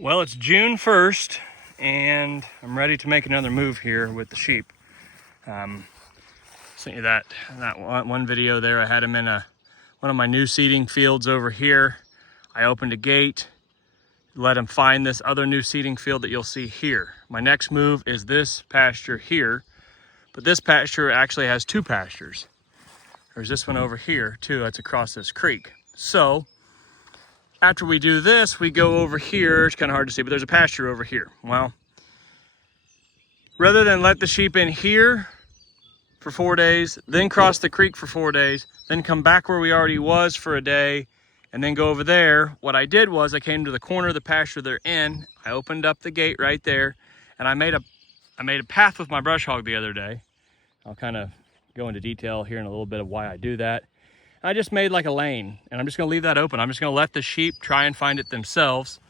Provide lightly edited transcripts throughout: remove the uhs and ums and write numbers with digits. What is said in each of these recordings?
Well, it's June 1st, and I'm ready to make another move here with the sheep. Sent you that one video there. I had them in one of my new seeding fields over here. I opened a gate, let them find this other new seeding field that you'll see here. My next move is this pasture here, but this pasture actually has two pastures. There's this one over here too, that's across this creek. So after we do this, we go over here. It's kind of hard to see, but there's a pasture over here. Well, rather than let the sheep in here for 4 days, then cross the creek for 4 days, then come back where we already was for a day, and then go over there, what I did was I came to the corner of the pasture they're in. I opened up the gate right there, and I made a path with my brush hog the other day. I'll kind of go into detail here in a little bit of why I do that. I just made like a lane, and I'm just gonna leave that open. I'm just gonna let the sheep try and find it themselves.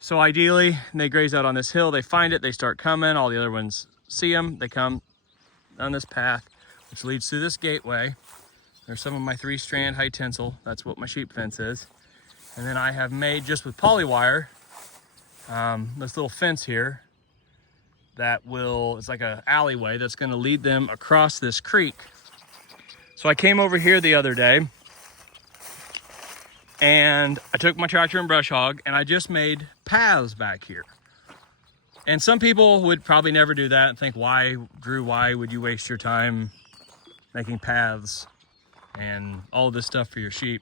So ideally, they graze out on this hill, they find it, they start coming, all the other ones see them, they come on this path, which leads through this gateway. There's some of my 3-strand high tensile, that's what my sheep fence is. And then I have made, just with polywire, this little fence here that it's like an alleyway that's gonna lead them across this creek. So I came over here the other day and I took my tractor and brush hog and I just made paths back here. And some people would probably never do that and think, why, Drew, why would you waste your time making paths and all this stuff for your sheep?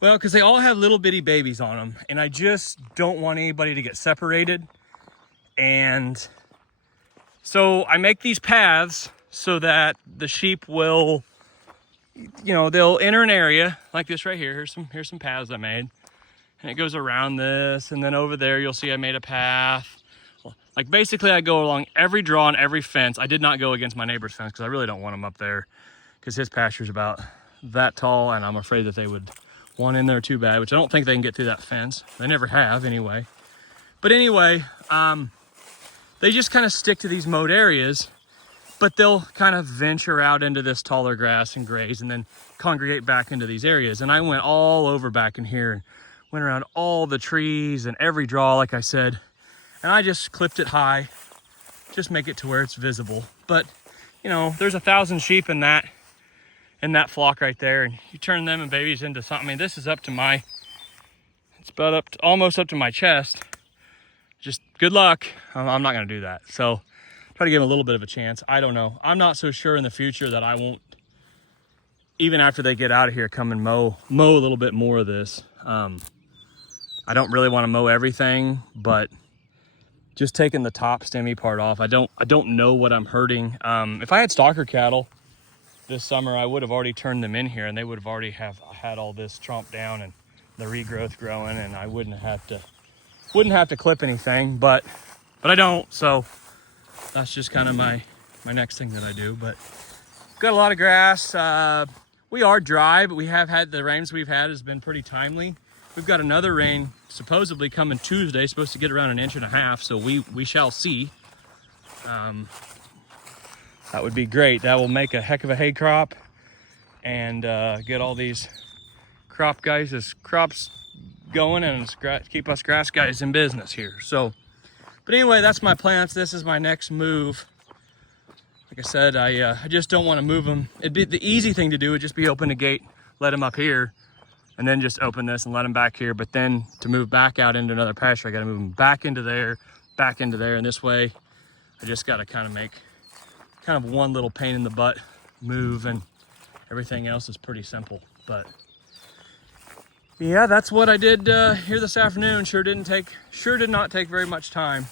Well, because they all have little bitty babies on them, and I just don't want anybody to get separated. And so I make these paths so that the sheep will, they'll enter an area like this right here. Here's some paths I made. And it goes around this, and then over there you'll see I made a path. Like basically I go along every draw and every fence. I did not go against my neighbor's fence because I really don't want him up there because his pasture's about that tall, and I'm afraid that they would want in there too bad, which I don't think they can get through that fence. They never have anyway. But anyway, they just kind of stick to these mowed areas, but they'll kind of venture out into this taller grass and graze and then congregate back into these areas. And I went all over back in here and went around all the trees and every draw, like I said, and I just clipped it high, just make it to where it's visible. But, there's 1,000 sheep in that flock right there, and you turn them and babies into something. I mean, this is up to it's about almost up to my chest. Just good luck. I'm not gonna do that. So try to give them a little bit of a chance. I don't know. I'm not so sure in the future that I won't, even after they get out of here, come and mow a little bit more of this. I don't really want to mow everything, but just taking the top stemmy part off. I don't know what I'm hurting. If I had stalker cattle this summer, I would have already turned them in here, and they would have already had all this chomped down and the regrowth growing, and I wouldn't have to clip anything, but I don't. So that's just kind of my next thing that I do. But got a lot of grass. We are dry, but we have had the rains we've had has been pretty timely. We've got another rain supposedly coming Tuesday, supposed to get around 1.5 inches, so we shall see. That would be great. That will make a heck of a hay crop and get all these crops going and keep us grass guys in business here. So, but anyway, that's my plants. This is my next move. Like I said, I just don't want to move them. It'd be the easy thing to do would just be open the gate, let them up here, and then just open this and let them back here. But then to move back out into another pasture, I got to move them back into there, and this way I just got to kind of make kind of one little pain in the butt move, and everything else is pretty simple. But yeah, that's what I did here this afternoon. Sure did not take very much time.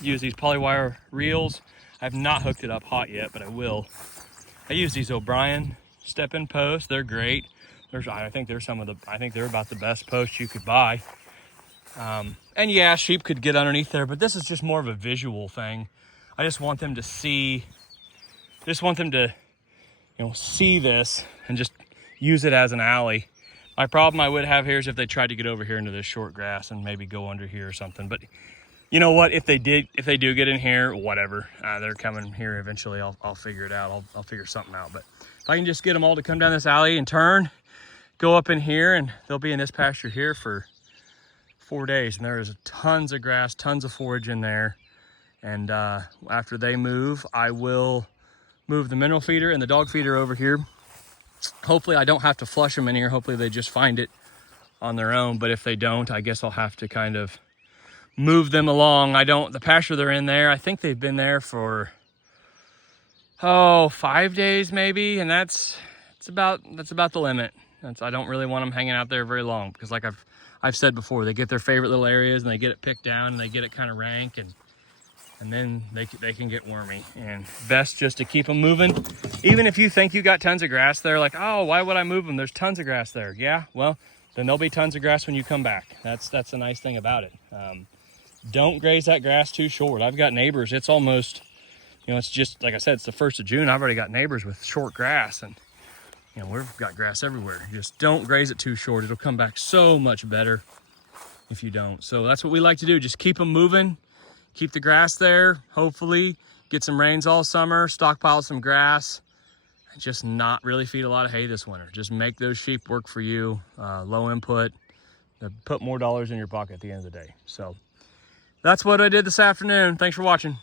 Use these polywire reels. I have not hooked it up hot yet, but I will. I use these O'Brien step-in posts. They're great. I think they're about the best posts you could buy. And yeah, sheep could get underneath there, but this is just more of a visual thing. I just want them to see. See this and just use it as an alley. My problem I would have here is if they tried to get over here into this short grass and maybe go under here or something. But you know what? If they do get in here, whatever. They're coming here eventually. I'll figure it out. I'll figure something out. But if I can just get them all to come down this alley and turn, go up in here, and they'll be in this pasture here for 4 days, and there is tons of grass, tons of forage in there. And after they move, I will move the mineral feeder and the dog feeder over here. Hopefully I don't have to flush them in here. Hopefully they just find it on their own. But if they don't, I guess I'll have to kind of move them along. The pasture they're in there, I think they've been there for, 5 days maybe. And that's about the limit. I don't really want them hanging out there very long, because like I've said before, they get their favorite little areas and they get it picked down and they get it kind of rank, and then they can get wormy. And best just to keep them moving. Even if you think you got tons of grass there, like, oh, why would I move them? There's tons of grass there. Yeah, well, then there'll be tons of grass when you come back. That's the nice thing about it. Don't graze that grass too short. I've got neighbors, it's almost, it's just, like I said, it's the 1st of June. I've already got neighbors with short grass, and we've got grass everywhere. Just don't graze it too short. It'll come back so much better if you don't. So that's what we like to do. Just keep them moving. Keep the grass there, hopefully get some rains all summer, stockpile some grass, and just not really feed a lot of hay this winter. Just make those sheep work for you, low input, put more dollars in your pocket at the end of the day. So that's what I did this afternoon. Thanks for watching.